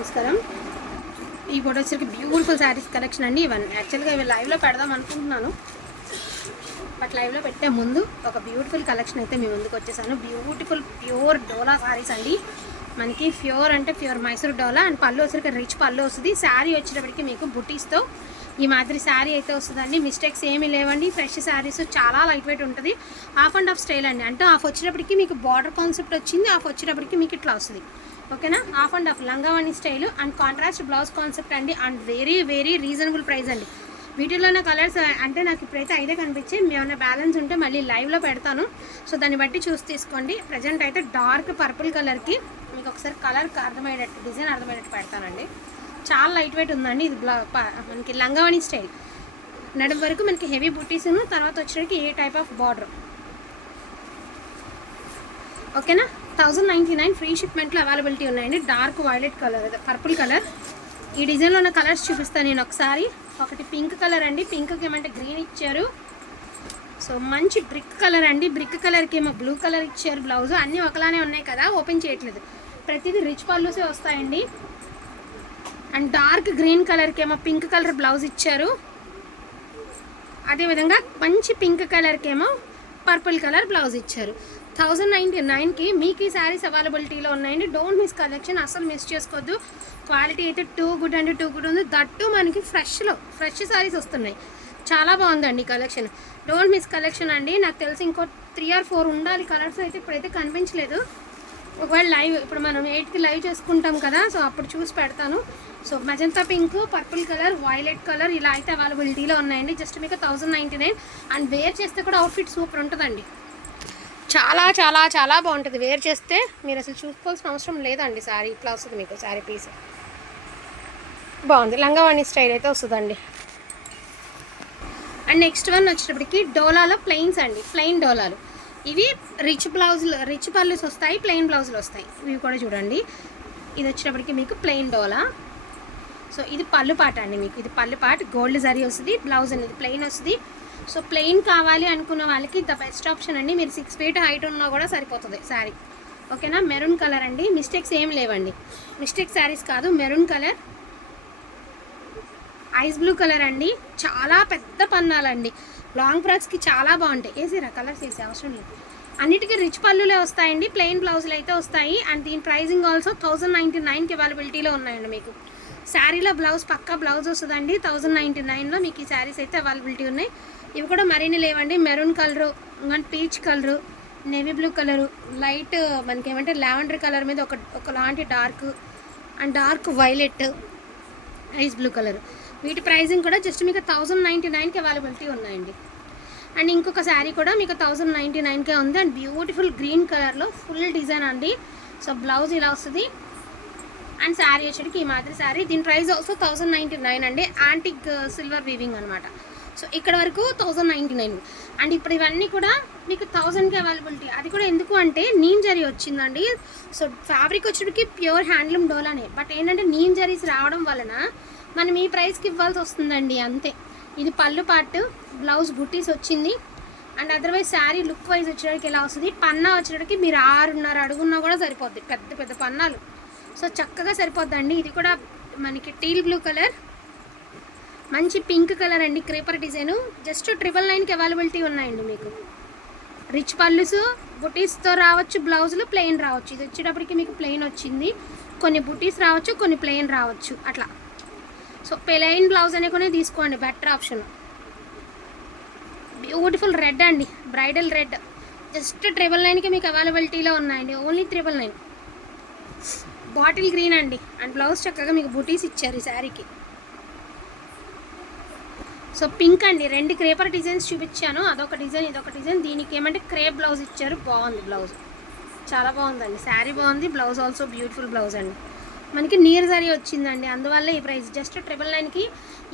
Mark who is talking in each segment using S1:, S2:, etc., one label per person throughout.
S1: నమస్కారం. ఈ ఫోటో వచ్చరికి బ్యూటిఫుల్ శారీస్ కలెక్షన్ అండి. ఇవన్నీ యాక్చువల్గా ఇవి లైవ్లో పెడదాం అనుకుంటున్నాను. బట్ లైవ్లో పెట్టే ముందు ఒక బ్యూటిఫుల్ కలెక్షన్ అయితే మీ ముందుకు వచ్చేసాను. బ్యూటిఫుల్ ప్యూర్ డోలా శారీస్ అండి. మనకి ప్యూర్ అంటే ప్యూర్ మైసూర్ డోలా అండ్ పళ్ళు వచ్చరికి రిచ్ పళ్ళు వస్తుంది. శారీ వచ్చేటప్పటికి మీకు బుటీస్తో ఈ మాదిరి శారీ అయితే వస్తుందండి. మిస్టేక్స్ ఏమీ లేవండి. ఫ్రెష్ శారీస్ చాలా లైట్ వెయిట్ ఉంటుంది. హాఫ్ అండ్ హాఫ్ స్టైల్ అండి. అంటే హాఫ్ వచ్చేటప్పటికి మీకు బార్డర్ కాన్సెప్ట్ వచ్చింది హాఫ్ వచ్చేటప్పటికి మీకు ఇట్లా వస్తుంది. ఓకేనా? Half and half. లంగావాణి style and contrast blouse concept అండి. And very very reasonable price అండి. వీటిలోనే కలర్స్ అంటే నాకు ఇప్పుడైతే ఐదే కనిపించి ఏమైనా బ్యాలెన్స్ ఉంటే మళ్ళీ లైవ్లో పెడతాను. సో దాన్ని బట్టి చూసి తీసుకోండి. ప్రజెంట్ అయితే డార్క్ పర్పుల్ కలర్కి మీకు ఒకసారి కలర్ అర్థమయ్యేటట్టు డిజైన్ అర్థమయ్యేటట్టు పెడతానండి. చాలా లైట్ వెయిట్ ఉందండి ఇది బ్లా ప- మనకి లంగావాణి స్టైల్ నడుం వరకు మనకి హెవీ బుట్టీస్ను తర్వాత వచ్చేటికి ఏ టైప్ ఆఫ్ బార్డర్ ఓకేనా? థౌజండ్ నైంటీ నైన్ ఫ్రీ షిప్మెంట్లో అవైలబిలిటీ ఉన్నాయండి. Dark violet colour purple colour ఈ డిజైన్లో ఉన్న కలర్స్ చూపిస్తాను నేను ఒకసారి. ఒకటి పింక్ కలర్ అండి. పింక్కి ఏమంటే గ్రీన్ ఇచ్చారు. సో మంచి బ్రిక్ కలర్ అండి. బ్రిక్ కలర్కి ఏమో బ్లూ కలర్ ఇచ్చారు బ్లౌజ్ అన్నీ ఒకలానే ఉన్నాయి కదా. ఓపెన్ చేయట్లేదు. ప్రతిదీ రిచ్ పళ్ళుసే వస్తాయండి. అండ్ డార్క్ గ్రీన్ కలర్కి ఏమో పింక్ కలర్ బ్లౌజ్ ఇచ్చారు. అదేవిధంగా మంచి పింక్ కలర్కి ఏమో పర్పుల్ కలర్ బ్లౌజ్ ఇచ్చారు. థౌజండ్ నైంటీ నైన్కి మీకు ఈ శారీస్ అవైలబిలిటీలో ఉన్నాయండి. డోంట్ మిస్ కలెక్షన్ అసలు మిస్ చేసుకోవద్దు. క్వాలిటీ అయితే too good and too good ఉంది. దట్టు మనకి ఫ్రెష్లో ఫ్రెష్ శారీస్ వస్తున్నాయి. చాలా బాగుందండి కలెక్షన్ డోంట్ మిస్ కలెక్షన్ అండి. నాకు తెలిసి ఇంకో త్రీ ఆర్ ఫోర్ ఉండాలి. కలర్స్ అయితే ఇప్పుడైతే కనిపించలేదు. ఒకవేళ లైవ్ ఇప్పుడు మనం ఎయిట్కి లైవ్ చేసుకుంటాం కదా సో అప్పుడు చూసి పెడతాను. So magenta pink purple colour violet colour ఇలా అయితే అవైలబిలిటీలో ఉన్నాయండి. జస్ట్ మీకు thousand ninety nine. And wear చేస్తే కూడా అవుట్ఫిట్ సూపర్ ఉంటుందండి. చాలా చాలా చాలా బాగుంటుంది. వేర్ చేస్తే మీరు అసలు చూసుకోవాల్సిన అవసరం లేదండి శారీ ఇట్లా వస్తుంది మీకు శారీ పీస్. బాగుంది. లంగావాణి స్టైల్ అయితే వస్తుందండి. అండ్ నెక్స్ట్ వన్ వచ్చేటప్పటికి డోలాలో ప్లెయిన్స్ అండి. ప్లెయిన్ డోలాలు. ఇవి రిచ్ బ్లౌజులు రిచ్ పల్లెస్ వస్తాయి ప్లెయిన్ బ్లౌజులు వస్తాయి. ఇవి కూడా చూడండి. ఇది వచ్చేటప్పటికి మీకు ప్లెయిన్ డోలా. సో ఇది పళ్ళు పాట అండి మీకు. ఇది పళ్ళు పాట. గోల్డ్ జరీ వస్తుంది బ్లౌజ్ అనేది ప్లెయిన్ వస్తుంది. సో ప్లెయిన్ కావాలి అనుకున్న వాళ్ళకి ద బెస్ట్ ఆప్షన్ అండి. మీరు సిక్స్ ఫీట్ హైట్ ఉన్నా కూడా సరిపోతుంది శారీ. ఓకేనా? మెరూన్ కలర్ అండి. మిస్టేక్స్ ఏం లేవండి. మిస్టేక్ శారీస్ కాదు maroon colour. Ice blue colour అండి. చాలా పెద్ద పన్నాలండి. లాంగ్ ఫ్రాక్స్కి చాలా బాగుంటాయి. వేసిరా కలర్స్ వేసే అవసరం లేదు. అన్నిటికీ రిచ్ పళ్ళులే వస్తాయండి. ప్లెయిన్ బ్లౌజులు అయితే వస్తాయి. అండ్ దీని ప్రైజింగ్ ఆల్సో థౌజండ్ నైంటీ నైన్కి అవైలబిలిటీలో ఉన్నాయండి మీకు. శారీలో బ్లౌజ్ పక్కా బ్లౌజ్ వస్తుందండి. థౌజండ్ నైంటీ నైన్లో మీకు ఈ శారీస్ అయితే అవైలబిలిటీ ఉన్నాయి. ఇవి కూడా మరిన్ని లేవండి. మెరూన్ కలరు ఇంకా peach colour navy blue colour light మనకి ఏమంటే లావెండర్ కలర్ మీద ఒక ఒకలాంటి dark and dark violet ice blue colour. వీటి ప్రైజింగ్ కూడా జస్ట్ మీకు థౌజండ్ నైంటీ నైన్కి అవైలబిలిటీ ఉన్నాయండి. అండ్ ఇంకొక శారీ కూడా మీకు థౌజండ్ నైంటీ నైన్కే ఉంది. అండ్ బ్యూటిఫుల్ గ్రీన్ కలర్లో ఫుల్ డిజైన్ అండి. సో బ్లౌజ్ ఇలా వస్తుంది. అండ్ శారీ వచ్చేటికి ఈ మాదిరి శారీ. దీని price also thousand ninety nine అండి యాంటిక్ సిల్వర్ వీవింగ్ అనమాట సో ఇక్కడ వరకు థౌజండ్ నైంటీ నైన్ అండ్ ఇప్పుడు ఇవన్నీ కూడా మీకు థౌజండ్కి అవైలబిలిటీ అది కూడా ఎందుకు అంటే నీమ్ జరీ వచ్చిందండి. సో ఫ్యాబ్రిక్ వచ్చేటికి ప్యూర్ హ్యాండ్లూమ్ డోలానే బట్ ఏంటంటే నీమ్ జరీస్ రావడం వలన మనం ఈ ప్రైస్కి ఇవ్వాల్సి వస్తుందండి అంతే. ఇది పళ్ళు పాటు బ్లౌజ్ బుట్టీస్ వచ్చింది. And otherwise sari look wise వచ్చేటికి ఎలా వస్తుంది? పన్నా వచ్చేటికి మీరు ఆరున్నర అడుగున్నా కూడా సరిపోద్ది. పెద్ద పెద్ద పన్నాలు. సో చక్కగా సరిపోద్దండి. ఇది కూడా మనకి టీల్ బ్లూ కలర్. మంచి పింక్ కలర్ అండి క్రీపర్ డిజైను. జస్ట్ ట్రిపుల్ నైన్కి అవైలబిలిటీ ఉన్నాయండి మీకు. రిచ్ పళ్ళుస్ బుటీస్తో రావచ్చు బ్లౌజులు ప్లెయిన్ రావచ్చు. ఇది వచ్చేటప్పటికి మీకు ప్లెయిన్ వచ్చింది. కొన్ని బుటీస్ రావచ్చు కొన్ని ప్లెయిన్ రావచ్చు. అట్లా. సో ప్లెయిన్ బ్లౌజ్ అనే కొన్ని తీసుకోండి. Better option. బ్యూటిఫుల్ రెడ్ అండి. Bridal red. జస్ట్ ట్రిపుల్ నైన్కి మీకు అవైలబిలిటీలో ఉన్నాయండి. Only triple nine. Bottle green అండి. అండ్ బ్లౌజ్ చక్కగా మీకు బుటీస్ ఇచ్చారు ఈ శారీకి. సో పింక్ అండి. రెండు క్రేపర్ డిజైన్స్ చూపించాను. అదొక డిజైన్ ఇదొక డిజైన్. దీనికి ఏమంటే క్రేప్ బ్లౌజ్ ఇచ్చారు. బాగుంది బ్లౌజ్. చాలా బాగుందండి. శారీ బాగుంది. బ్లౌజ్ ఆల్సో బ్యూటిఫుల్ బ్లౌజ్ అండి. మనకి నీర్ సారీ వచ్చిందండి. అందువల్ల ఈ ప్రైస్. జస్ట్ ట్రిపుల్ నైన్కి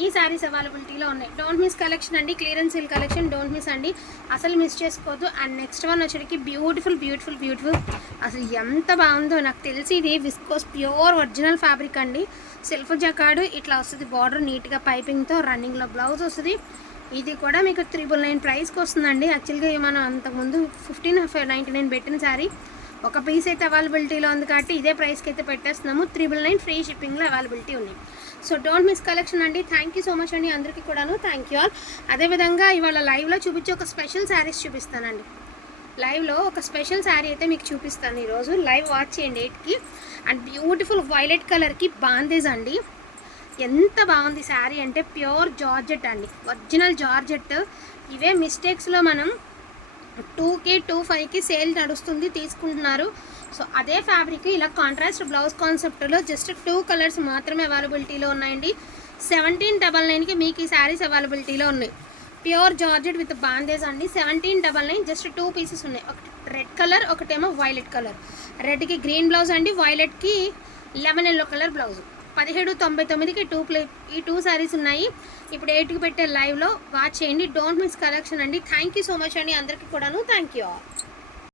S1: ఈ శారీస్ అవైలబిలిటీలో ఉన్నాయి. డోంట్ మిస్ కలెక్షన్ అండి. Clearance sale collection don't miss అండి. అసలు మిస్ చేసుకోవద్దు. అండ్ నెక్స్ట్ వన్ వచ్చేటికి బ్యూటిఫుల్ బ్యూటిఫుల్ బ్యూటిఫుల్ అసలు ఎంత బాగుందో నాకు తెలిసి ఇది విస్కోస్ ప్యూర్ ఒరిజినల్ ఫ్యాబ్రిక్ అండి. సెల్ఫ్ జకాడు ఇట్లా వస్తుంది బార్డర్ నీట్గా పైపింగ్తో రన్నింగ్లో బ్లౌజ్ వస్తుంది. ఇది కూడా మీకు త్రిబుల్ నైన్ ప్రైస్కి వస్తుందండి. యాక్చువల్గా మనం అంతకుముందు ఫిఫ్టీన్ నైంటీ నైన్ పెట్టిన శారీ. ఒక పీస్ అయితే అవైలబిలిటీలో ఉంది కాబట్టి ఇదే ప్రైస్కి అయితే పెట్టేస్తున్నాము. త్రిబుల్ నైన్ ఫ్రీ షిప్పింగ్లో అవైలబిలిటీ ఉన్నాయి సో డోంట్ మిస్ కలెక్షన్ అండి. థ్యాంక్ యూ సో మచ్ అండి అందరికీ కూడాను. థ్యాంక్ యూ ఆల్ అదేవిధంగా ఇవాళ లైవ్లో చూపించి ఒక స్పెషల్ శారీస్ చూపిస్తానండి. లైవ్లో ఒక స్పెషల్ శారీ అయితే మీకు చూపిస్తాను ఈరోజు. లైవ్ వాచ్ చేయండి ఎయిట్కి అండ్ బ్యూటిఫుల్ వైలెట్ కలర్కి బాందేజ్ అండి. ఎంత బాగుంది శారీ అంటే ప్యూర్ జార్జెట్ అండి. ఒరిజినల్ జార్జెట్ ఇవే మిస్టేక్స్లో మనం టూకి టూ ఫైవ్కి సేల్ నడుస్తుంది తీసుకుంటున్నారు. సో అదే ఫ్యాబ్రిక్ ఇలా కాంట్రాస్ట్ బ్లౌజ్ కాన్సెప్ట్లో జస్ట్ టూ కలర్స్ మాత్రమే అవైలబిలిటీలో ఉన్నాయండి. సెవెంటీన్ డబల్ నైన్కి మీకు ఈ శారీస్ అవైలబిలిటీలో ఉన్నాయి. ప్యూర్ జార్జెట్ విత్ బాందేజ్ అండి. Seventeen double nine just two pieces ఉన్నాయి. ఒకటి రెడ్ కలర్ ఒకటేమో వైలెట్ కలర్. రెడ్కి గ్రీన్ బ్లౌజ్ అండి. వైలెట్కి లెమన్ ఎల్లో కలర్ బ్లౌజ్. పదిహేడు తొంభై తొమ్మిదికి టూ ప్లే ఈ టూ శారీస్ ఉన్నాయి. ఇప్పుడు ఎయిట్కి పెట్టే లైవ్లో వాచ్ చేయండి. డోంట్ మిస్ కలెక్షన్ అండి. థ్యాంక్ యూ సో మచ్ అండి. అందరికీ కూడాను. Thank you all